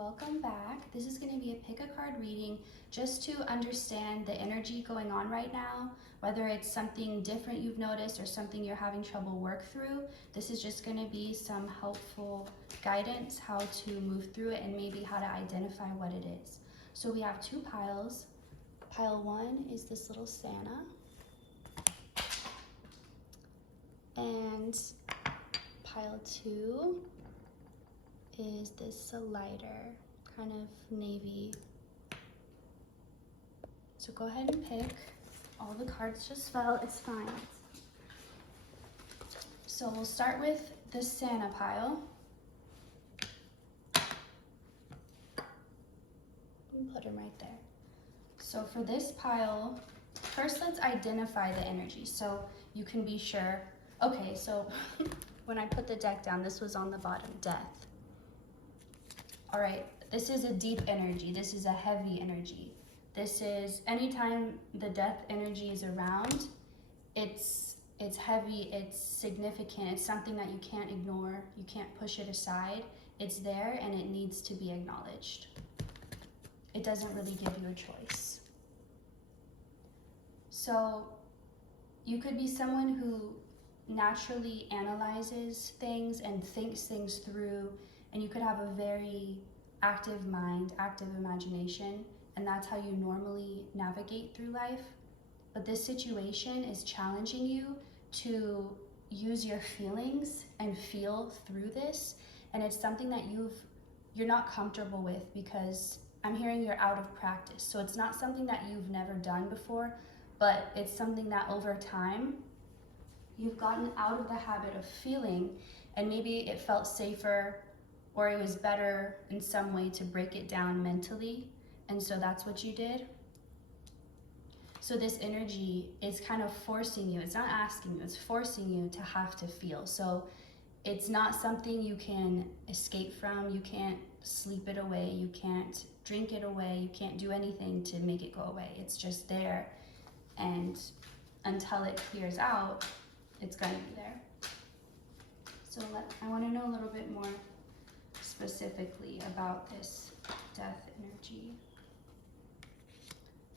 welcome back. This is going to be a pick-a-card reading just to understand the energy going on right now, whether it's something different you've noticed or something you're having trouble work through. This is just going to be some helpful guidance, how to move through it and maybe how to identify what it is. So we have two piles. Pile one is this little Santa, and pile two is this lighter, kind of navy. So go ahead and pick. All the cards just fell, it's fine. So we'll start with the Santa pile. And put him right there. So for this pile, first let's identify the energy so you can be sure. Okay, so when I put the deck down, this was on the bottom, death. All right, this is a deep energy. This is a heavy energy. This is, anytime the death energy is around, it's heavy, it's significant, it's something that you can't ignore, you can't push it aside. It's there and it needs to be acknowledged. It doesn't really give you a choice. So you could be someone who naturally analyzes things and thinks things through, and you could have a very active mind, active imagination, and that's how you normally navigate through life. But this situation is challenging you to use your feelings and feel through this, and it's something that you're not comfortable with because I'm hearing you're out of practice. So it's not something that you've never done before, but it's something that over time you've gotten out of the habit of feeling, and maybe it felt safer or it was better in some way to break it down mentally, and so that's what you did. So this energy is kind of forcing you, it's not asking you, it's forcing you to have to feel. So it's not something you can escape from, you can't sleep it away, you can't drink it away, you can't do anything to make it go away. It's just there, and until it clears out, it's going to be there. So I want to know a little bit more specifically about this death energy.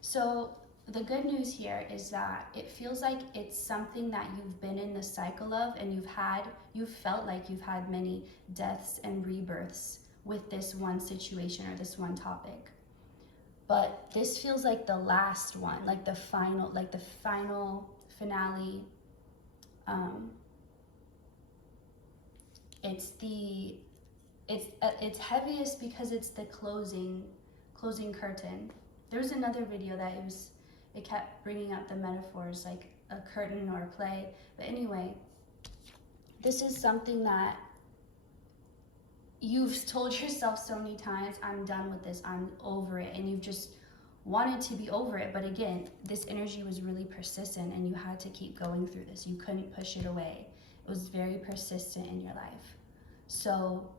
So the good news here is that it feels like it's something that you've been in the cycle of, and you've felt like you've had many deaths and rebirths with this one situation or this one topic. But this feels like the last one, like the final finale. It's heaviest because it's the closing curtain. There's another video that it kept bringing up the metaphors like a curtain or a play. But anyway, this is something that you've told yourself so many times, I'm done with this, I'm over it, and you've just wanted to be over it. But again, this energy was really persistent and you had to keep going through this. You couldn't push it away. It was very persistent in your life. So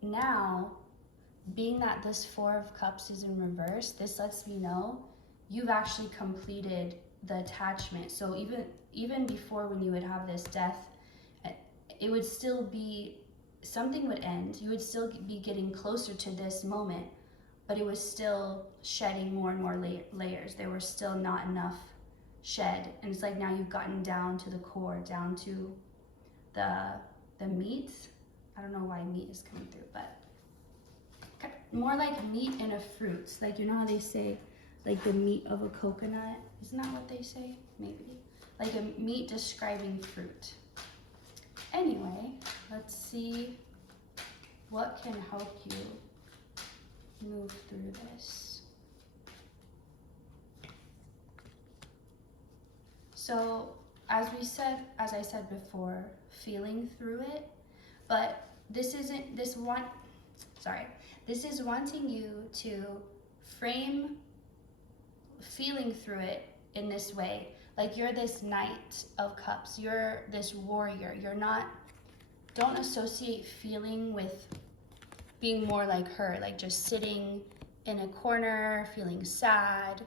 now, being that this Four of Cups is in reverse, this lets me know you've actually completed the attachment. So even before, when you would have this death, it would still be, something would end. You would still be getting closer to this moment, but it was still shedding more and more layers. There were still not enough shed. And it's like now you've gotten down to the core, down to the meat. I don't know why meat is coming through, but more like meat in a fruit. Like, you know how they say, like the meat of a coconut? Isn't that what they say? Maybe. Like a meat describing fruit. Anyway, let's see what can help you move through this. So, as I said before, feeling through it, but this is wanting you to frame feeling through it in this way. Like you're this Knight of Cups, you're this warrior. Don't associate feeling with being more like her, like just sitting in a corner, feeling sad,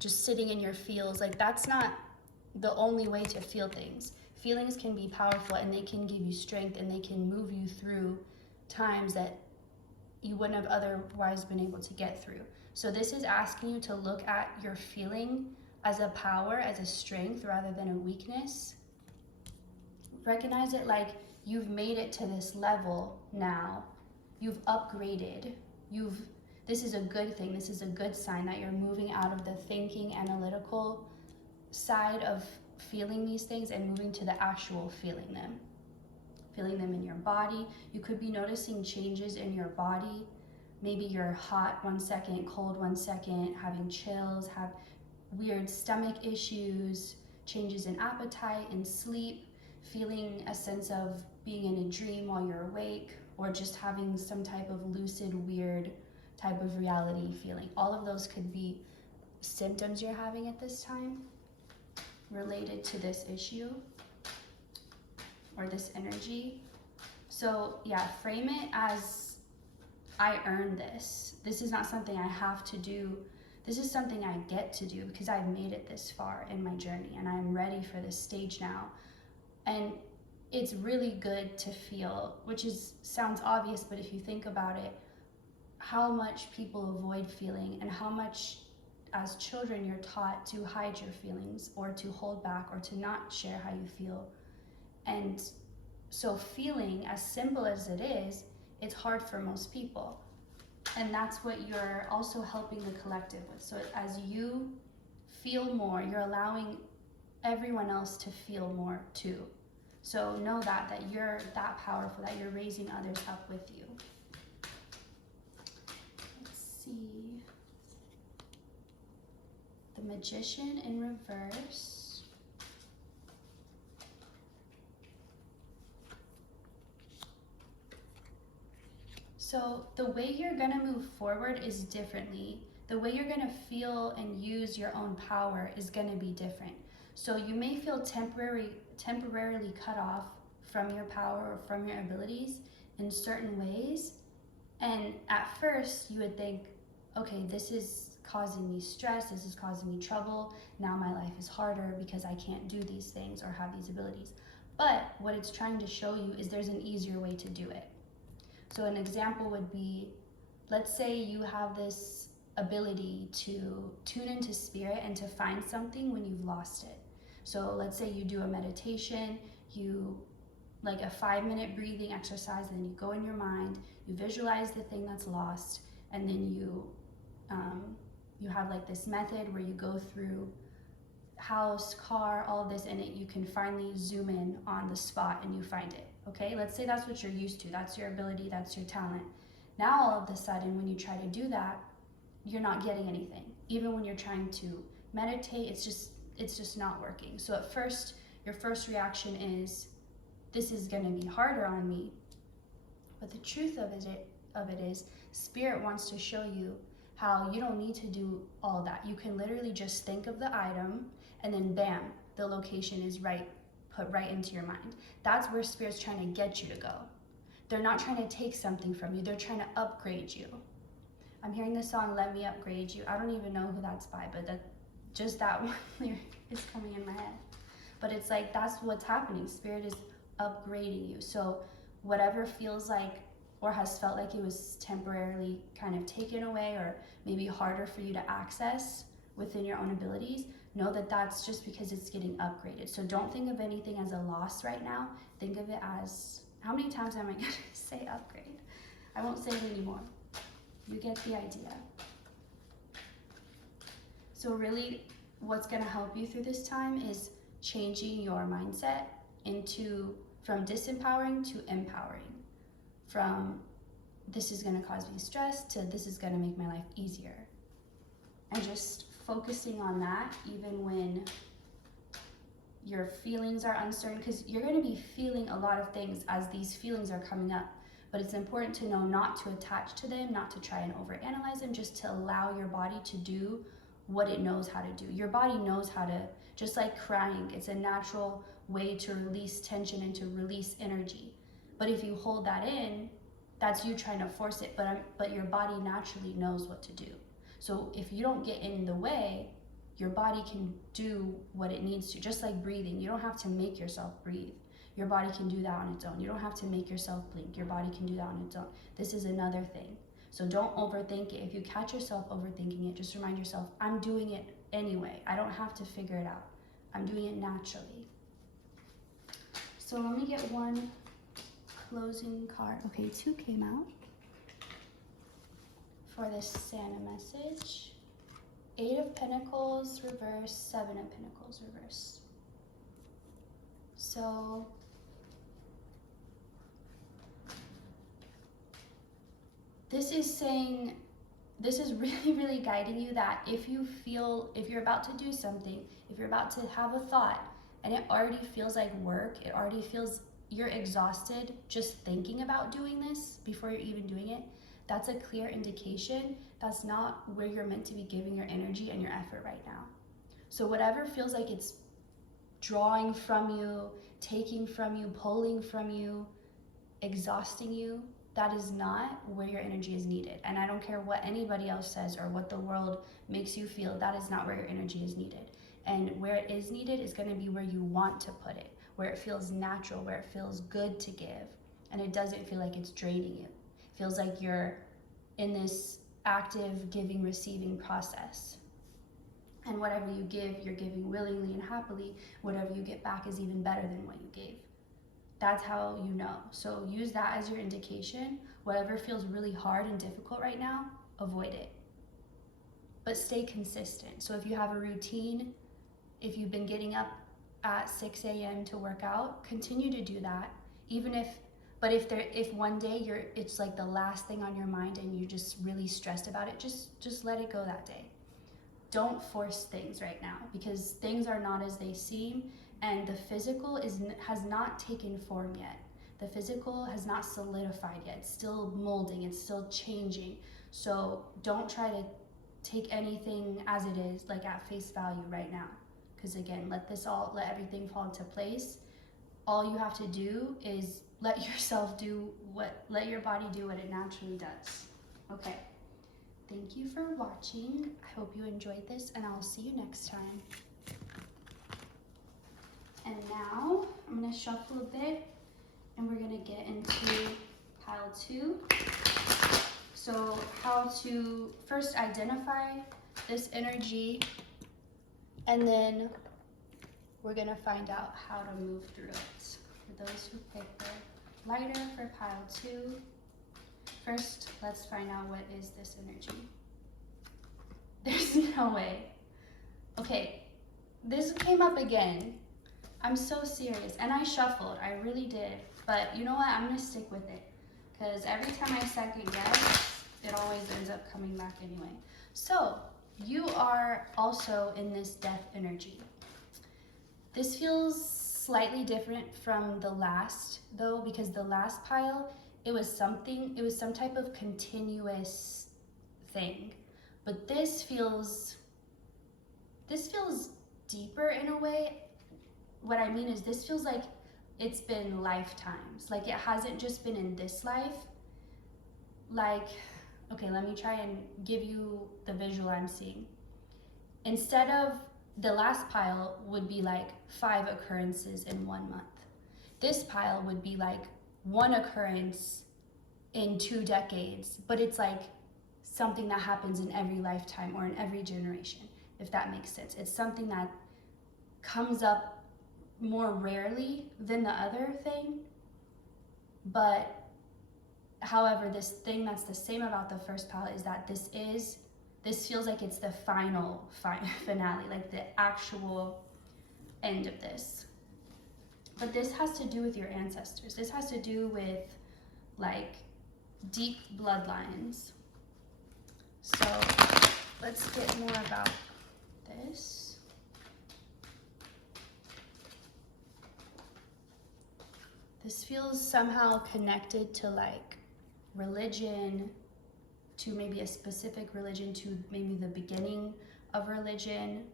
just sitting in your feels. Like that's not the only way to feel things. Feelings can be powerful and they can give you strength and they can move you through times that you wouldn't have otherwise been able to get through. So this is asking you to look at your feeling as a power, as a strength, rather than a weakness. Recognize it like you've made it to this level now. You've upgraded. This is a good thing. This is a good sign that you're moving out of the thinking, analytical side of feeling these things and moving to the actual feeling them. Feeling them in your body. You could be noticing changes in your body. Maybe you're hot 1 second, cold 1 second, having chills, have weird stomach issues, changes in appetite and sleep, feeling a sense of being in a dream while you're awake, or just having some type of lucid, weird type of reality feeling. All of those could be symptoms you're having at this time related to this issue or this energy. So yeah, frame it as, I earned this. This is not something I have to do. This is something I get to do because I've made it this far in my journey and I'm ready for this stage now. And it's really good to feel, which sounds obvious, but if you think about it, how much people avoid feeling and how much as children you're taught to hide your feelings or to hold back or to not share how you feel. And so feeling, as simple as it is, it's hard for most people. And that's what you're also helping the collective with. So as you feel more, you're allowing everyone else to feel more too. So know that you're that powerful, that you're raising others up with you. Let's see. The Magician in reverse. So the way you're gonna move forward is differently. The way you're gonna feel and use your own power is gonna be different. So you may feel temporarily cut off from your power or from your abilities in certain ways. And at first you would think, okay, this is causing me stress, this is causing me trouble. Now my life is harder because I can't do these things or have these abilities. But what it's trying to show you is there's an easier way to do it. So an example would be, let's say you have this ability to tune into spirit and to find something when you've lost it. So let's say you do a meditation, like a 5-minute breathing exercise, and then you go in your mind, you visualize the thing that's lost, and then you have like this method where you go through house, car, all of this, and you can finally zoom in on the spot and you find it. Okay, let's say that's what you're used to, that's your ability, that's your talent. Now all of a sudden when you try to do that, you're not getting anything. Even when you're trying to meditate, it's just not working. So at first, your first reaction is, this is gonna be harder on me. But the truth of it is, Spirit wants to show you how you don't need to do all that. You can literally just think of the item and then bam, the location is put right into your mind. That's where Spirit's trying to get you to go. They're not trying to take something from you, they're trying to upgrade you. I'm hearing the song, Let Me Upgrade You. I don't even know who that's by, but just that one lyric is coming in my head. But it's like, that's what's happening. Spirit is upgrading you. So whatever feels like or has felt like it was temporarily kind of taken away or maybe harder for you to access within your own abilities, know that that's just because it's getting upgraded. So don't think of anything as a loss right now. Think of it as, how many times am I gonna say upgrade? I won't say it anymore. You get the idea. So really, what's gonna help you through this time is changing your mindset from disempowering to empowering. From this is gonna cause me stress to this is gonna make my life easier. And just focusing on that even when your feelings are uncertain, because you're gonna be feeling a lot of things as these feelings are coming up. But it's important to know not to attach to them, not to try and overanalyze them, just to allow your body to do what it knows how to do. Your body knows how to, just like crying, it's a natural way to release tension and to release energy. But if you hold that in, that's you trying to force it, but your body naturally knows what to do. So if you don't get in the way, your body can do what it needs to, just like breathing. You don't have to make yourself breathe. Your body can do that on its own. You don't have to make yourself blink. Your body can do that on its own. This is another thing. So don't overthink it. If you catch yourself overthinking it, just remind yourself, I'm doing it anyway. I don't have to figure it out. I'm doing it naturally. So let me get one closing card. Okay, 2 came out for this Santa message. 8 of Pentacles reverse, 7 of Pentacles reverse. So this is saying, this is really guiding you that if you're about to do something, if you're about to have a thought and it already feels like work, it already feels you're exhausted just thinking about doing this before you're even doing it, that's a clear indication that's not where you're meant to be giving your energy and your effort right now. So whatever feels like it's drawing from you, taking from you, pulling from you, exhausting you, that is not where your energy is needed. And I don't care what anybody else says or what the world makes you feel, that is not where your energy is needed. And where it is needed is going to be where you want to put it, where it feels natural, where it feels good to give, and it doesn't feel like it's draining you. It feels like you're in this active giving, receiving process. And whatever you give, you're giving willingly and happily. Whatever you get back is even better than what you gave. That's how you know. So use that as your indication. Whatever feels really hard and difficult right now, avoid it. But stay consistent. So if you have a routine, if you've been getting up at 6 a.m. to work out, continue to do that. If one day it's like the last thing on your mind and you're just really stressed about it, just let it go that day. Don't force things right now, because things are not as they seem, and the physical has not taken form yet. The physical has not solidified yet. It's still molding, it's still changing. So don't try to take anything as it is, like at face value right now. Because again, let everything fall into place. All you have to do is let your body do what it naturally does. Okay. Thank you for watching. I hope you enjoyed this, and I'll see you next time. And now I'm going to shuffle a bit, and we're going to get into pile 2. So how to first identify this energy, and then we're going to find out how to move through it. For those who picked the lighter for pile 2, first, let's find out what is this energy. There's no way. Okay, this came up again. I'm so serious, and I shuffled, I really did. But you know what, I'm gonna stick with it, because every time I second guess, it always ends up coming back anyway. So, you are also in this death energy. This feels slightly different from the last, though, because the last pile, it was some type of continuous thing. But this feels deeper in a way. What I mean is, this feels like it's been lifetimes. Like it hasn't just been in this life. Like, okay, let me try and give you the visual I'm seeing. Instead of the last pile would be like 5 occurrences in 1 month. This pile would be like 1 occurrence in 2 decades, but it's like something that happens in every lifetime or in every generation, if that makes sense. It's something that comes up more rarely than the other thing, but however, this thing that's the same about the first pile is that this feels like it's the finale, like the actual end of this. But this has to do with your ancestors. This has to do with like deep bloodlines. So let's get more about this. This feels somehow connected to like religion, to maybe a specific religion, to maybe the beginning of religion.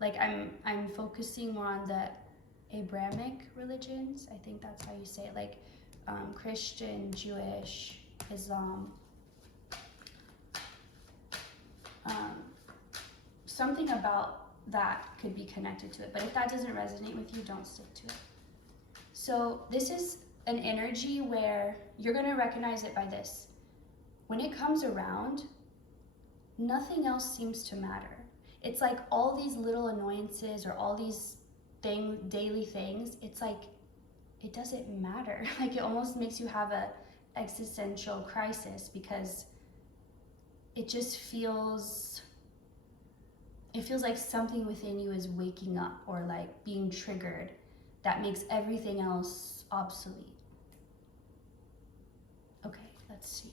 Like I'm focusing more on the Abrahamic religions. I think that's how you say it, like Christian, Jewish, Islam. Something about that could be connected to it, but if that doesn't resonate with you, don't stick to it. So this is an energy where you're going to recognize it by this. when it comes around, nothing else seems to matter. It's like all these little annoyances or all these daily things, it's like it doesn't matter. Like it almost makes you have a existential crisis, because it just feels like something within you is waking up or like being triggered that makes everything else obsolete. Okay, let's see.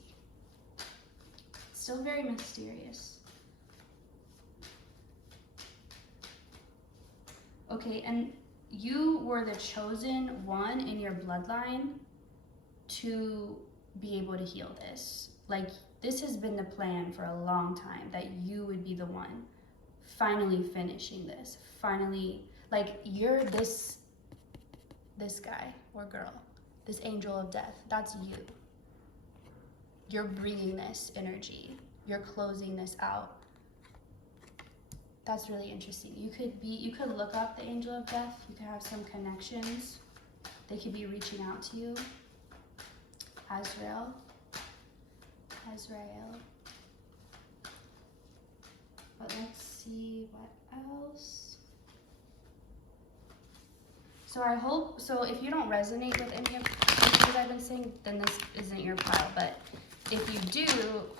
It's still very mysterious. Okay, and you were the chosen one in your bloodline to be able to heal this. Like, this has been the plan for a long time, that you would be the one finally finishing this. Finally, like, you're this guy or girl, this angel of death. That's you. You're bringing this energy. You're closing this out. That's really interesting. You could look up the angel of death. You could have some connections. They could be reaching out to you. Azrael. But let's see what else. So I hope, so if you don't resonate with any of the things I've been saying, then this isn't your pile. But if you do,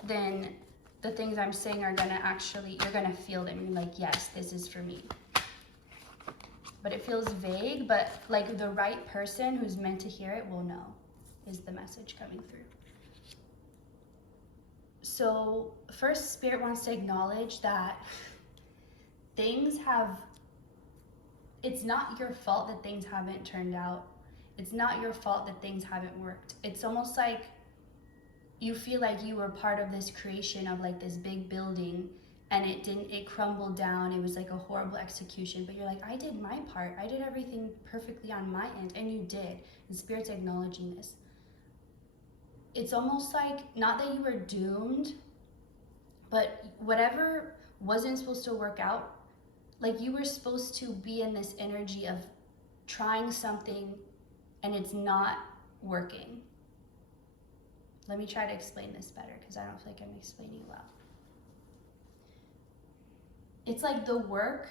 then the things I'm saying are gonna you're gonna feel them. You're like, yes, this is for me. But it feels vague, but like the right person who's meant to hear it will know, is the message coming through. So first, Spirit wants to acknowledge that it's not your fault that things haven't turned out. It's not your fault that things haven't worked. It's almost like you feel like you were part of this creation of like this big building, and it crumbled down. It was like a horrible execution, but you're like, I did my part. I did everything perfectly on my end, and you did. And Spirit's acknowledging this. It's almost like, not that you were doomed, but whatever wasn't supposed to work out, like you were supposed to be in this energy of trying something and it's not working. Let me try to explain this better, because I don't feel like I'm explaining well. It's like the work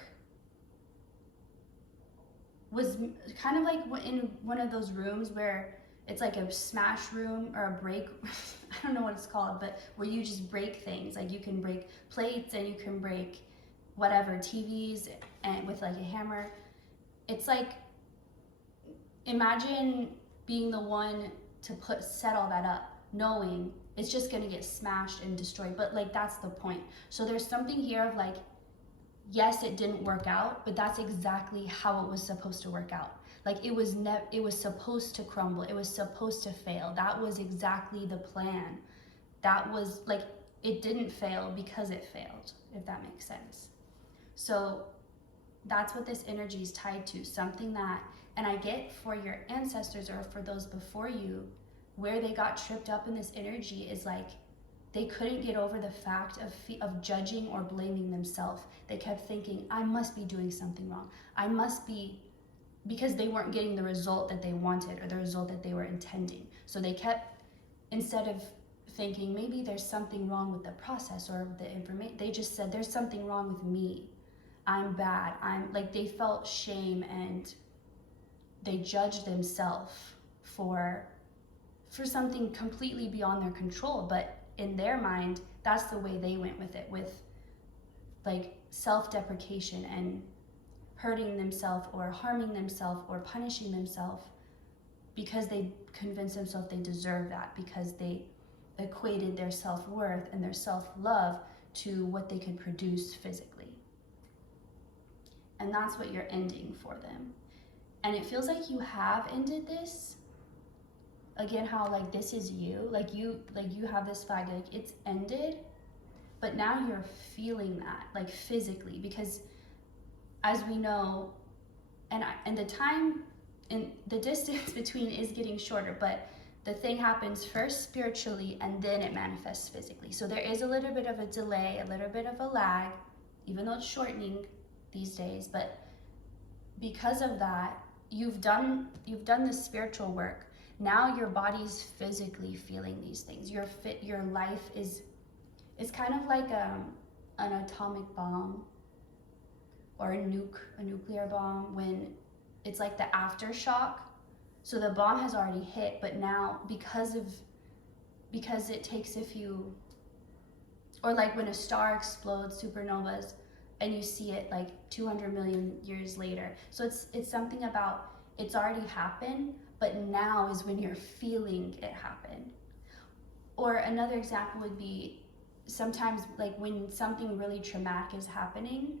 was kind of like in one of those rooms where it's like a smash room or a break, I don't know what it's called, but where you just break things. Like you can break plates and you can break whatever, TVs, and with like a hammer. It's like, imagine being the one to set all that up, knowing it's just gonna get smashed and destroyed, but like that's the point. So there's something here of like, yes, it didn't work out, but that's exactly how it was supposed to work out. Like it was supposed to crumble. It was supposed to fail. That was exactly the plan. That was like, it didn't fail because it failed, if that makes sense. So that's what this energy is tied to, something that, and I get for your ancestors or for those before you, where they got tripped up in this energy is like, they couldn't get over the fact of judging or blaming themselves. They kept thinking, I must be doing something wrong. I must be, because they weren't getting the result that they wanted or the result that they were intending. So they kept, instead of thinking maybe there's something wrong with the process or the information, they just said there's something wrong with me. I'm bad. I'm like, they felt shame and they judged themselves for something completely beyond their control. But in their mind, that's the way they went with it, with like self-deprecation and hurting themselves or harming themselves or punishing themselves, because they convinced themselves they deserve that, because they equated their self-worth and their self-love to what they could produce physically. And that's what you're ending for them. And it feels like you have ended this. Again, how like this is you, like you have this flag, like it's ended, but now you're feeling that like physically, because as we know, and the time and the distance between is getting shorter, but the thing happens first spiritually and then it manifests physically. So there is a little bit of a delay, a little bit of a lag, even though it's shortening these days. But because of that, you've done the spiritual work. Now your body's physically feeling these things. Your life is kind of like an atomic bomb or a nuclear bomb, when it's like the aftershock. So the bomb has already hit, but now because it takes a few, or like when a star explodes, supernovas, and you see it like 200 million years later. So it's something about, it's already happened, but now is when you're feeling it happen. Or another example would be, sometimes like when something really traumatic is happening,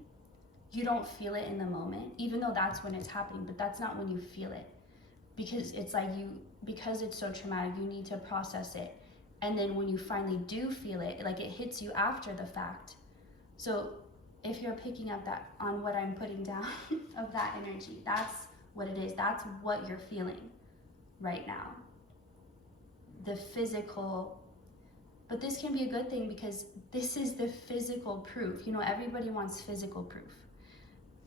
you don't feel it in the moment, even though that's when it's happening, but that's not when you feel it. Because it's like because it's so traumatic, you need to process it. And then when you finally do feel it, like it hits you after the fact. So if you're picking up that on what I'm putting down of that energy, that's what it is. That's what you're feeling right now. The physical, but this can be a good thing because this is the physical proof. You know, everybody wants physical proof.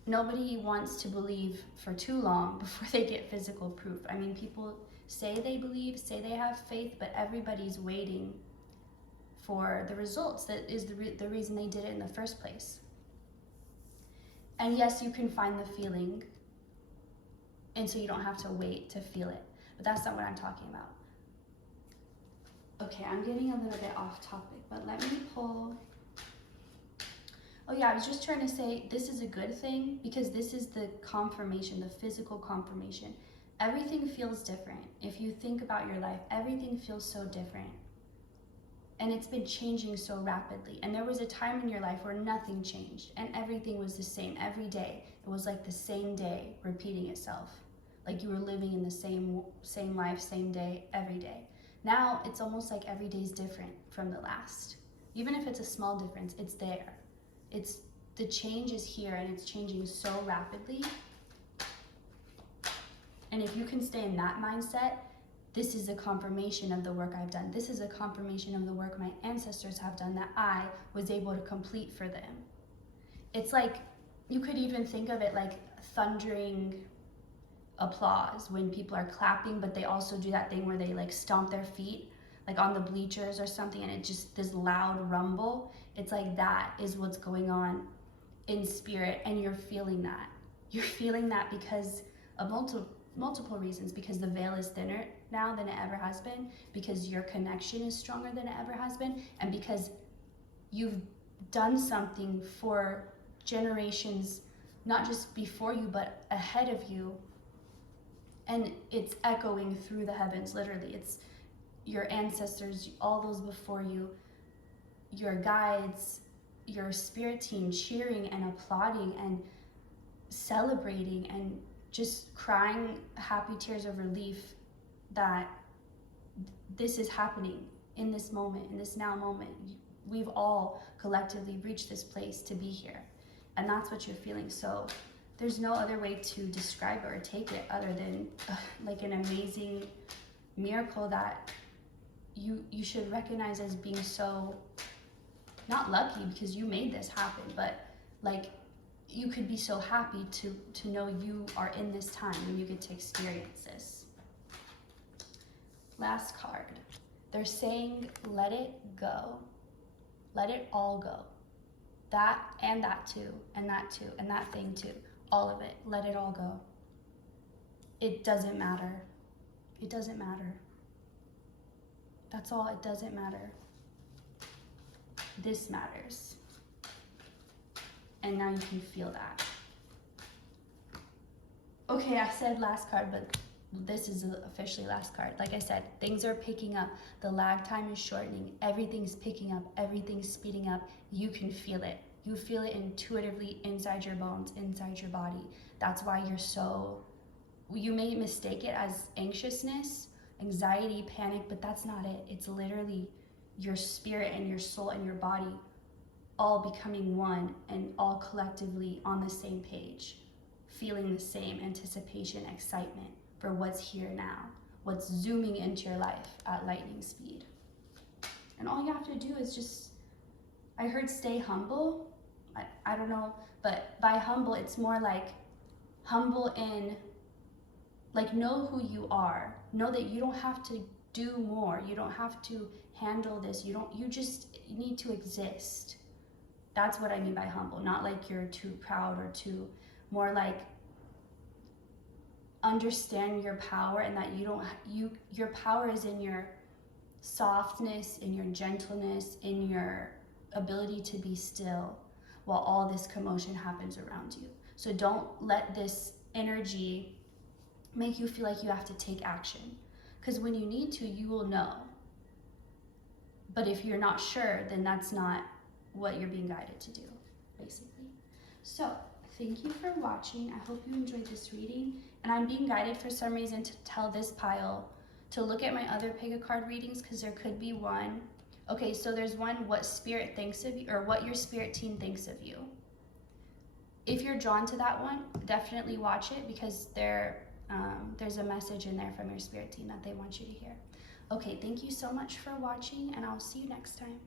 Nobody wants to believe for too long before they get physical proof. I mean, people say they believe, say they have faith, but everybody's waiting for the results. That is the reason they did it in the first place. And yes, you can find the feeling, and so you don't have to wait to feel it. But that's not what I'm talking about. Okay, I'm getting a little bit off topic, but let me pull. Oh yeah, I was just trying to say this is a good thing because this is the confirmation, the physical confirmation. Everything feels different. If you think about your life, everything feels so different. And it's been changing so rapidly. And there was a time in your life where nothing changed and everything was the same every day. It was like the same day repeating itself. Like you were living in the same life, same day, every day. Now it's almost like every day is different from the last. Even if it's a small difference, it's there. The change is here and it's changing so rapidly. And if you can stay in that mindset, this is a confirmation of the work I've done. This is a confirmation of the work my ancestors have done that I was able to complete for them. It's like, you could even think of it like thundering applause when people are clapping, but they also do that thing where they like stomp their feet like on the bleachers or something, and it just, this loud rumble. It's like that is what's going on in spirit, and you're feeling that. You're feeling that because of multiple reasons, because the veil is thinner now than it ever has been, because your connection is stronger than it ever has been, and because you've done something for generations, not just before you, but ahead of you, and it's echoing through the heavens, literally. It's your ancestors, all those before you, your guides, your spirit team cheering and applauding and celebrating and just crying happy tears of relief that this is happening in this moment, in this now moment. We've all collectively reached this place to be here, and that's what you're feeling. So there's no other way to describe it or take it other than like an amazing miracle that you should recognize as being so, not lucky because you made this happen, but like you could be so happy to know you are in this time and you get to experience this. Last card. They're saying, let it go. Let it all go. That and that too, and that too, and that thing too. All of it. Let it all go. It doesn't matter. It doesn't matter. That's all. It doesn't matter. This matters. And now you can feel that. Okay, I said last card, but this is officially last card. Like I said, things are picking up. The lag time is shortening. Everything's picking up. Everything's speeding up. You can feel it. You feel it intuitively inside your bones, inside your body. That's why you're so, you may mistake it as anxiousness, anxiety, panic, but that's not it. It's literally your spirit and your soul and your body all becoming one and all collectively on the same page, feeling the same anticipation, excitement for what's here now, what's zooming into your life at lightning speed. And all you have to do is just, I heard stay humble. I don't know, but by humble, it's more like humble in Like, know who you are. Know that you don't have to do more. You don't have to handle this. You just need to exist. That's what I mean by humble. Not like you're too proud or too, more like understand your power, and that your power is in your softness, in your gentleness, in your ability to be still while all this commotion happens around you. So don't let this energy make you feel like you have to take action, because when you need to, you will know. But if you're not sure, then that's not what you're being guided to do, basically. So thank you for watching. I hope you enjoyed this reading, and I'm being guided for some reason to tell this pile to look at my other Pickacard readings, because there could be one. Okay, so there's one, what spirit thinks of you, or what your spirit team thinks of you. If you're drawn to that one, definitely watch it, because there's a message in there from your spirit team that they want you to hear. Okay, thank you so much for watching, and I'll see you next time.